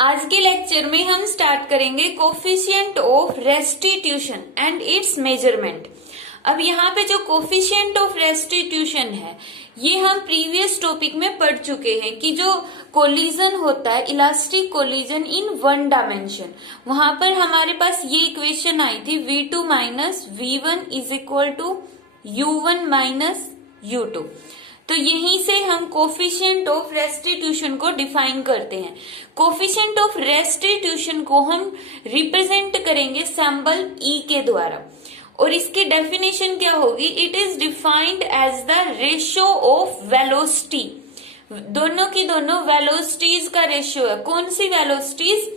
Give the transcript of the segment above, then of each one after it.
आज के लेक्चर में हम स्टार्ट करेंगे coefficient of restitution and it's measurement. अब यहाँ पे जो कोफिशिएंट ऑफ रेस्टिट्यूशन है ये हम प्रीवियस टॉपिक में पढ़ चुके हैं कि जो कोलिजन होता है elastic collision in one dimension, वहां पर हमारे पास ये इक्वेशन आई थी v2 minus v1 is equal to u1 minus u2। तो यहीं से हम कोफिशिएंट ऑफ रेस्टिट्यूशन को डिफाइन करते हैं। कोफिशिएंट ऑफ रेस्टिट्यूशन को हम रिप्रेजेंट करेंगे सिंबल ई के द्वारा और इसकी डेफिनेशन क्या होगी? It is defined as the ratio of velocity. दोनों की दोनों वेलोसिटीज का रेशियो है। कौन सी velocities?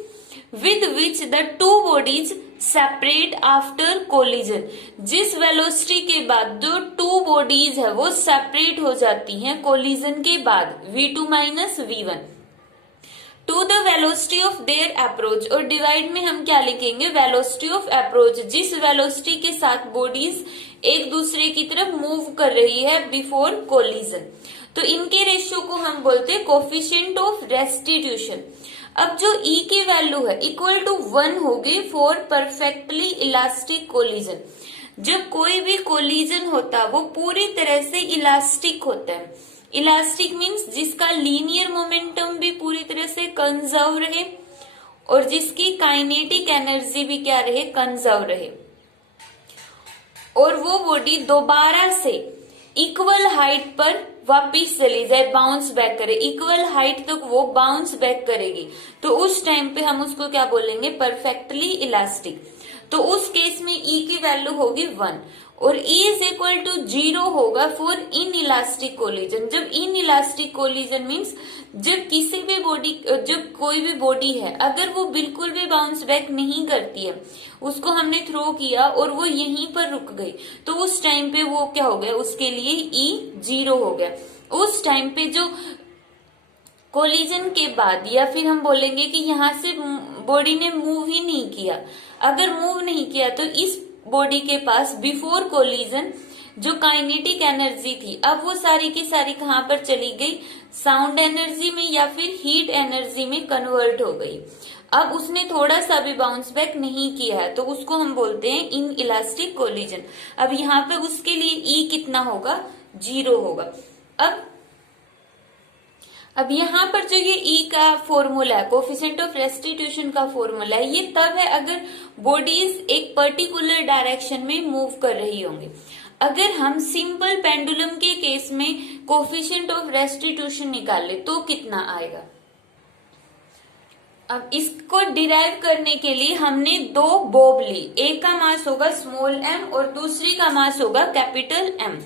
With which the two bodies separate after collision. जिस वेलोसिटी के बाद जो टू बॉडीज है वो सेपरेट हो जाती हैं कोलिजन के बाद, v2 minus v1 to the velocity of their approach. और डिवाइड में हम क्या लिखेंगे? वेलोसिटी ऑफ अप्रोच, जिस वेलोसिटी के साथ बॉडीज एक दूसरे की तरफ मूव कर रही है बिफोर कोलिजन। तो इनके रेशियो को हम बोलते हैं कोफिशिएंट ऑफ रेस्टिट्यूशन। अब जो E की वैल्यू है इक्वल टू 1 होगी फॉर परफेक्टली इलास्टिक कोलिजन। जब कोई भी कोलिजन होता है वो पूरी तरह से इलास्टिक होता है। इलास्टिक मीन्स जिसका लीनियर मोमेंटम भी पूरी तरह से कंजर्व रहे और जिसकी काइनेटिक एनर्जी भी क्या रहे? कंजर्व रहे, और वो बॉडी दोबारा से इक्वल हाइट पर वापिस चली जाए, बाउंस बैक करे, इक्वल हाइट तक वो बाउंस बैक करेगी। तो उस टाइम पे हम उसको क्या बोलेंगे? Perfectly elastic. तो उस केस में E की वैल्यू होगी 1 और E इज इक्वल टू 0 होगा फॉर इन इलास्टिक कोलिजन। जब इन इलास्टिक कोलिजन मीन्स जब किसी भी बॉडी, जब कोई भी बॉडी है अगर वो बिल्कुल भी बाउंस बैक नहीं करती है, उसको हमने थ्रो किया और वो यहीं पर रुक गई, तो उस टाइम पे वो क्या हो गया? उसके लिए E 0 हो गया। उस टाइम पे जो कोलिजन के बाद, या फिर हम बोलेंगे कि यहाँ से बॉडी ने मूव ही नहीं किया, अगर मूव नहीं किया तो इस बॉडी के पास बिफोर कोलिजन जो काइनेटिक एनर्जी थी अब वो सारी की सारी कहाँ पर चली गई? साउंड एनर्जी में या फिर हीट एनर्जी में कन्वर्ट हो गई। अब उसने थोड़ा सा भी बाउंस बैक नहीं किया है तो उसको हम बोलते हैं इन इलास्टिक कोलिजन। अब यहाँ पे उसके लिए E कितना होगा? 0 होगा। अब यहाँ पर जो ये E का फॉर्मूला है, कोफिशिएंट ऑफ रेस्टिट्यूशन का फॉर्मूला है, ये तब है अगर बॉडीज एक पर्टिकुलर डायरेक्शन में मूव कर रही होंगी। अगर हम सिंपल पेंडुलम के केस में कोफिशिएंट ऑफ रेस्टिट्यूशन निकाले तो कितना आएगा? अब इसको डिराइव करने के लिए हमने दो बॉब ली, एक का मास होगा स्मॉल m और दूसरी का मास होगा कैपिटल M।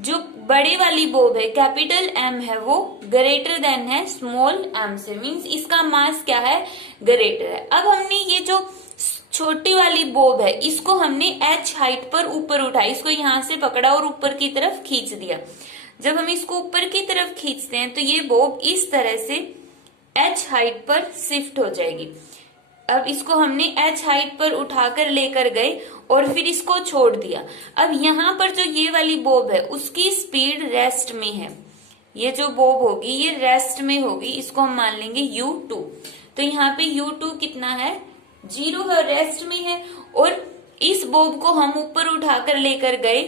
जो बड़े वाली बॉब है कैपिटल M है वो ग्रेटर देन है स्मॉल m से, मींस इसका मास क्या है? ग्रेटर है। अब हमने ये जो छोटी वाली बॉब है इसको हमने h हाइट पर ऊपर उठाई, इसको यहाँ से पकड़ा और ऊपर की तरफ खींच दिया। जब हम इसको ऊपर की तरफ खींचते हैं तो ये बॉब इस तरह से h हाइट पर शिफ्ट हो जाएगी। अब इसको हमने h हाइट पर उठाकर लेकर गए और फिर इसको छोड़ दिया। अब यहाँ पर जो ये वाली बॉब है उसकी स्पीड रेस्ट में है, ये जो बॉब होगी ये रेस्ट में होगी, इसको हम मान लेंगे u2। तो यहाँ पे u2 कितना है? 0 है, रेस्ट में है। और इस बॉब को हम ऊपर उठाकर लेकर गए,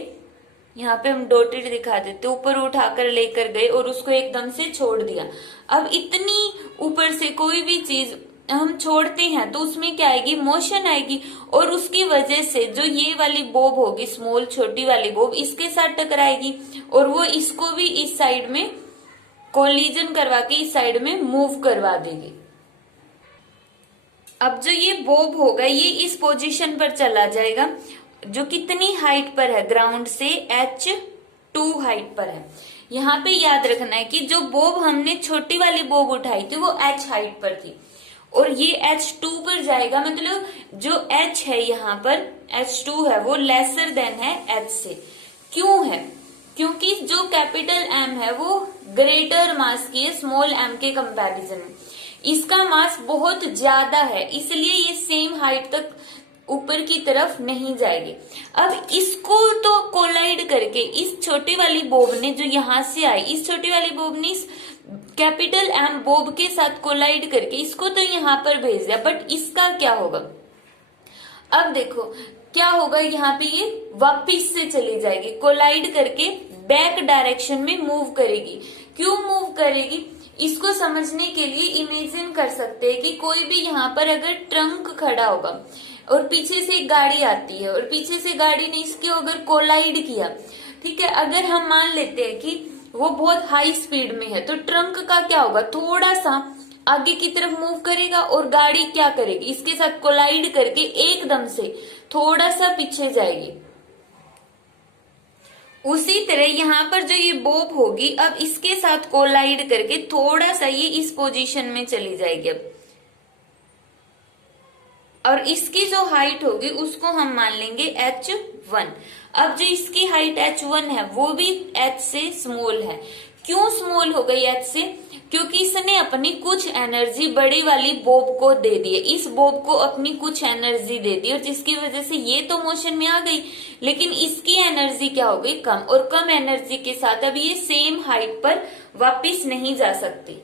यहाँ पे हम डॉटेड दिखा देते, ऊपर उठाकर लेकर गए और उसको एकदम से छोड़ दिया। अब इतनी ऊपर से कोई भी चीज हम छोड़ते हैं तो उसमें क्या आएगी? मोशन आएगी, और उसकी वजह से जो ये वाली बॉब होगी स्मॉल छोटी वाली बॉब इसके साथ टकराएगी और वो इसको भी इस साइड में कोलिजन करवा के इस साइड में मूव करवा देगी। अब जो ये बॉब होगा ये इस पोजीशन पर चला जाएगा जो कितनी हाइट पर है? ग्राउंड से h2 हाइट पर है। यहाँ पे याद रखना है कि जो बॉब हमने छोटी वाली बॉब उठाई थी वो h हाइट पर थी और ये h2 पर जाएगा, मतलब जो h है यहाँ पर h2 है वो लेसर देन है h से। क्यों है? क्योंकि जो कैपिटल M है वो ग्रेटर मास की है स्मॉल m के कंपैरिजन में, इसका मास बहुत ज्यादा है इसलिए ये सेम हाइट तक ऊपर की तरफ नहीं जाएगी। अब इसको तो कोलाइड करके इस छोटी वाली बॉब ने जो यहाँ से आई, इस छोटी वाली बॉब ने इस कैपिटल एम बॉब के साथ कोलाइड करके इसको तो यहाँ पर भेज दिया, बट इसका क्या होगा? अब देखो क्या होगा, यहाँ पे ये वापिस से चली जाएगी, कोलाइड करके बैक डायरेक्शन में मूव करेगी। क्यों मूव करेगी? इसको समझने के लिए इमेजिन कर सकते हैं कि कोई भी यहाँ पर अगर ट्रंक खड़ा होगा और पीछे से एक गाड़ी आती है और पीछे से गाड़ी ने इसके अगर कोलाइड किया, ठीक है, अगर हम मान लेते हैं कि वो बहुत हाई स्पीड में है, तो ट्रंक का क्या होगा, थोड़ा सा आगे की तरफ मूव करेगा और गाड़ी क्या करेगी, इसके साथ कोलाइड करके एकदम से थोड़ा सा पीछे जाएगी। उसी तरह यहाँ पर जो ये बॉब होगी, अब इसके साथ कोलाइड करके थोड़ा सा ये इस पोजीशन में चली जाएगी अब, और इसकी जो हाइट होगी उसको हम मान लेंगे h1। अब जो इसकी हाइट h1 है वो भी h से स्मॉल है। क्यों स्मॉल हो गई h से? क्योंकि इसने अपनी कुछ एनर्जी बड़ी वाली बॉब को दे दी है, इस बॉब को अपनी कुछ एनर्जी दे दी, और जिसकी वजह से ये तो मोशन में आ गई, लेकिन इसकी एनर्जी क्या हो गई, कम, और कम एनर्जी के साथ अब ये सेम हाइट पर वापिस नहीं जा सकती।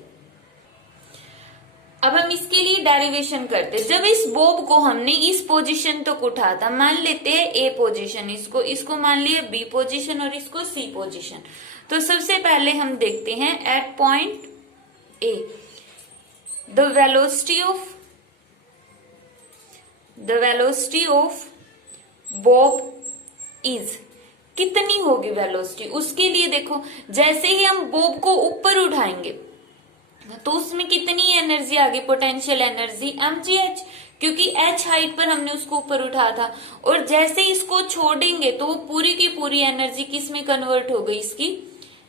अब हम इसके लिए डेरिवेशन करते हैं। जब इस बॉब को हमने इस पोजीशन तक उठाया था, मान लेते हैं ए पोजीशन, इसको मान लिया बी पोजीशन और इसको सी पोजीशन। तो सबसे पहले हम देखते हैं at point A the velocity of bob is, कितनी होगी वेलोसिटी? उसके लिए देखो, जैसे ही हम बॉब को ऊपर उठाएंगे तो उसमें कितनी एनर्जी आ गई, पोटेंशियल एनर्जी mgh, क्योंकि h हाइट पर हमने उसको ऊपर उठाया था, और जैसे इसको छोड़ेंगे तो वो पूरी की पूरी एनर्जी किस में कन्वर्ट हो गई, इसकी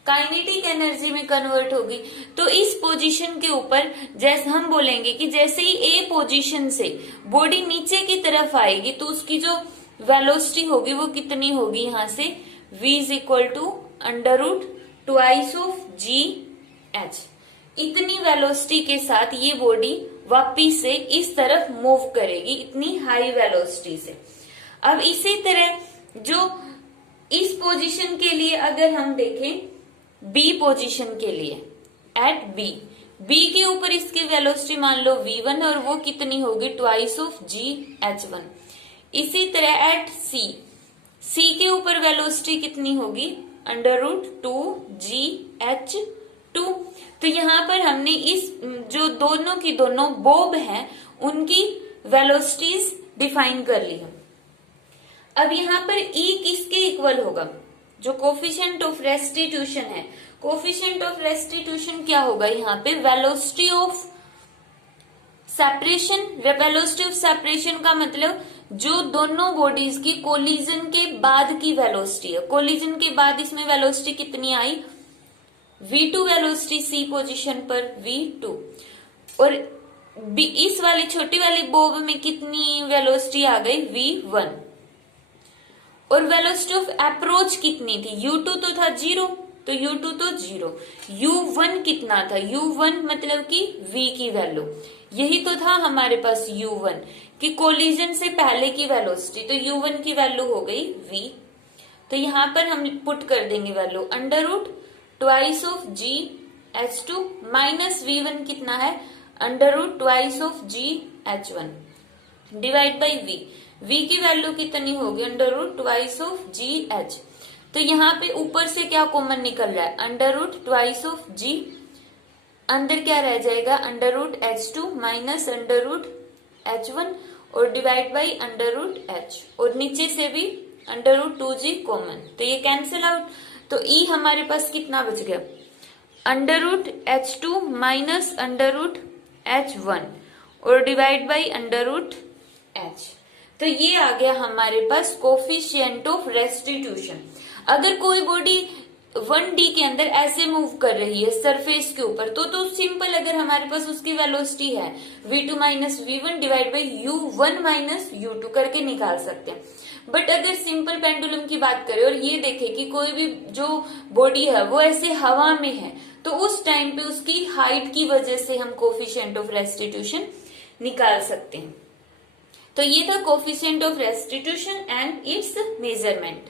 काइनेटिक एनर्जी में कन्वर्ट होगी। तो इस पोजीशन के ऊपर जैसे हम बोलेंगे कि जैसे ही ए पोजीशन से बॉडी नीचे की तरफ आएगी तो उसकी जो वेलोसिटी होगी वो कितनी होगी, यहाँ से v is equal to √2 of gh। इतनी वेलोसिटी के साथ ये बॉडी वापिस से इस तरफ मूव करेगी, इतनी हाई वेलोसिटी से। अब इसी तरह जो इस पोजीशन के लिए अगर हम देखें बी पोजीशन के लिए, एट बी के ऊपर इसकी वेलोसिटी मान लो v1 और वो कितनी होगी, 2 ऑफ gh1। इसी तरह एट सी के ऊपर वेलोसिटी कितनी होगी, √2 gh2। तो यहाँ पर हमने इस जो दोनों की दोनों बॉब हैं उनकी वेलोसिटीज डिफाइन कर ली है। अब यहाँ पर E किसके इक्वल होगा, जो कोफिशिएंट ऑफ रेस्टिट्यूशन है, कोफिशिएंट ऑफ रेस्टिट्यूशन क्या होगा, यहाँ पे velocity of separation. Velocity of separation का मतलब जो दोनों बॉडीज की कोलिजन के बाद की वेलोसिटी है, कोलिजन के बाद इसमें वेलोसिटी कितनी आई, v2 वेलोसिटी सी पोजीशन पर v2, और इस वाली छोटी वाली बॉब में कितनी वेलोसिटी आ गई, v1, और वेलोसिटी ऑफ अप्रोच कितनी थी, u2 तो था 0, तो u2 तो 0, u1 कितना था, u1 मतलब कि v की वैल्यू, यही तो था हमारे पास u1 कि कोलिजन से पहले की वेलोसिटी, तो u1 की वैल्यू हो गई v। तो यहाँ पर हम पुट कर देंगे value √2 of gh2 minus v1 कितना है, √2 of gh1 divide by v की वैल्यू कितनी होगी, √2 ऑफ gh। तो यहाँ पे ऊपर से क्या कॉमन निकल रहा है, √2 ऑफ g, अंदर क्या रह जाएगा, √h2 माइनस √h1 और डिवाइड बाई √h, और नीचे से भी √2g कॉमन, तो ये कैंसिल आउट। तो E हमारे पास कितना बच गया, √h2 माइनस √h1 और डिवाइड बाई √h। तो ये आ गया हमारे पास कोफिशिएंट ऑफ रेस्टिट्यूशन। अगर कोई बॉडी 1D के अंदर ऐसे मूव कर रही है सरफेस के ऊपर, तो सिंपल, अगर हमारे पास उसकी वेलोसिटी है v2 minus v1 divide by u1 minus u2 करके निकाल सकते हैं। बट अगर सिंपल पेंडुलम की बात करें और ये देखें कि कोई भी जो बॉडी है वो ऐसे हवा में है, तो उस टाइम पे उसकी हाइट की वजह से हम कोफिशिएंट ऑफ रेस्टिट्यूशन निकाल सकते हैं। तो ये था coefficient of restitution and it's measurement.